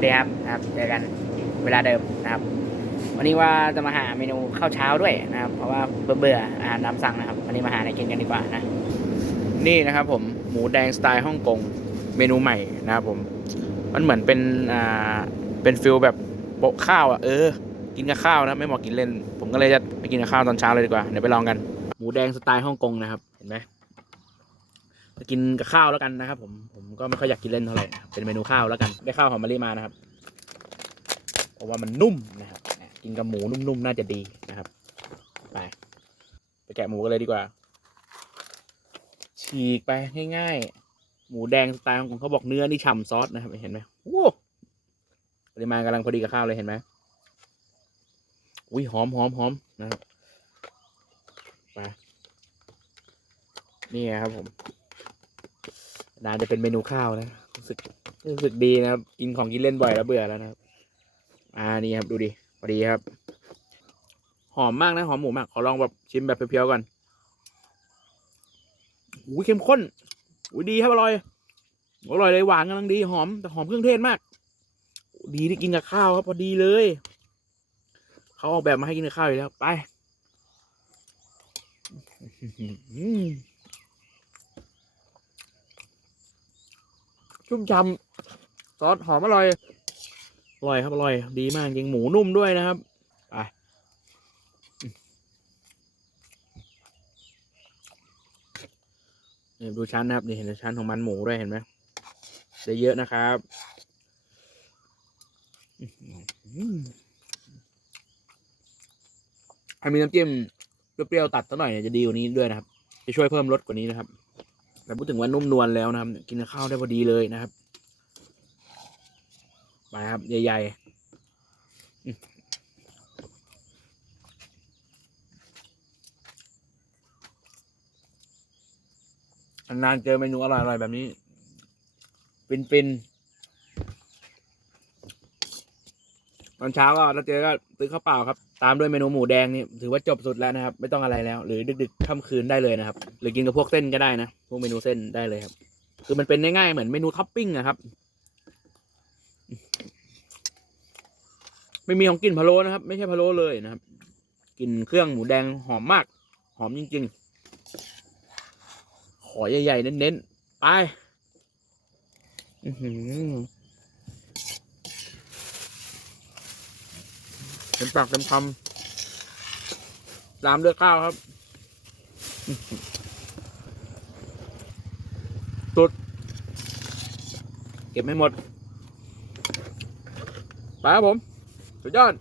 วัสดีครับนะครับเจอกันเวลาเดิมนะครับ วันนี้ว่าจะมาหาเมนูข้าวเช้าด้วยนะครับ เพราะว่าเบื่อเบื่อาหารน้ำสั่งนะครับวันนี้มาหาอะไรกินกันดีกว่านะ นี่นะครับ ผมหมูแดงสไตล์ฮ่องกงเมนูใหม่นะครับผม มันเหมือนเป็นอ่าเป็นฟิลแบบโปะข้าวอะเออ กินกับข้าวนะไม่เหมาะกินเล่น ผมก็เลยจะไปกินกับข้าวตอนเช้าเลยดีกว่าเดี๋ยวไปลองกัน หมูแดงสไตล์ฮ่องกงนะครับเห็นไหม จะกินกับข้าวแล้วกันนะครับ ผมผมก็ไม่ค่อยอยากกินเล่นเท่าไหร่เป็นเมนูข้าวแล้วกันได้ข้าวหอมมะลิมานะครับเพราะว่ามันนุ่มนะครับกินกับหมูนุ่มๆน่าจะดีนะครับไปไปแกะหมูกันเลยดีกว่า ฉีกไปง่ายๆหมูแดงสไตล์ของเขาบอกเนื้อนี่ฉ่ำซอสนะครับเห็นไหมโอ้ปริมาณกำลังพอดีกับข้าวเลยเห็นไหมอุ้ยหอมหอมหอมนะครับไปนี่ครับผม นานจะเป็นเมนูข้าวแล้วรู้สึกรู้สึกดีนะครับกินของกินเล่นบ่อยแล้วเบื่อแล้วนะครับ อ่านี่ครับดูดิพอดีครับ หอมมากนะหอมหมูมากขอลองแบบชิมแบบเพียวๆก่อนอุ้ยเข้มข้นอุ้ยดีครับอร่อยอร่อยเลยหวานกำลังดีหอมแต่หอมเครื่องเทศมาก ดีที่กินกับข้าวครับพอดีเลยเขาออกแบบมาให้กินกับข้าวอยู่แล้วไป ชุ่มฉ่ำซอสหอมอร่อย อร่อยครับอร่อย ดีมากจริงหมูนุ่มด้วยนะครับไปนี่ดูชั้นนะครับนี่เห็นชั้นของมันหมูด้วยเห็นไหมได้เยอะนะครับอื้อหือถ้ามีน้ำจิ้มเปรี้ยวๆตัดสักหน่อยเนี่ยจะดีกว่านี้ด้วยนะครับ จะช่วยเพิ่มรสกว่านี้นะครับ แต่พูดถึงว่านุ่มนวลแล้วนะครับ กินข้าวได้พอดีเลยนะครับไปครับใหญ่ๆนานเจอเมนูอร่อยๆแบบนี้ฟินๆ ตอนเช้าก็ถ้าเจอก็ซื้อข้าวเปล่าครับ ตามด้วยเมนูหมูแดงนี่ถือว่าจบสุดแล้วนะครับ ไม่ต้องอะไรแล้ว หรือดึกๆค่ำคืนได้เลยนะครับ หรือกินกับพวกเส้นก็ได้นะ พวกเมนูเส้นได้เลยครับ คือมันเป็นง่ายๆเหมือนเมนูท็อปปิ้งนะครับ ไม่มีของกลิ่นพะโล้นะครับ ไม่ใช่พะโล้เลยนะครับกลิ่นเครื่องหมูแดงหอมมาก หอมจริงๆ ขอใหญ่ๆเน้นๆไปอื้อหือ เต็มปากเต็มคำตามด้วยข้าวครับตุด เก็บไม่หมด ไปครับผม สุดยอด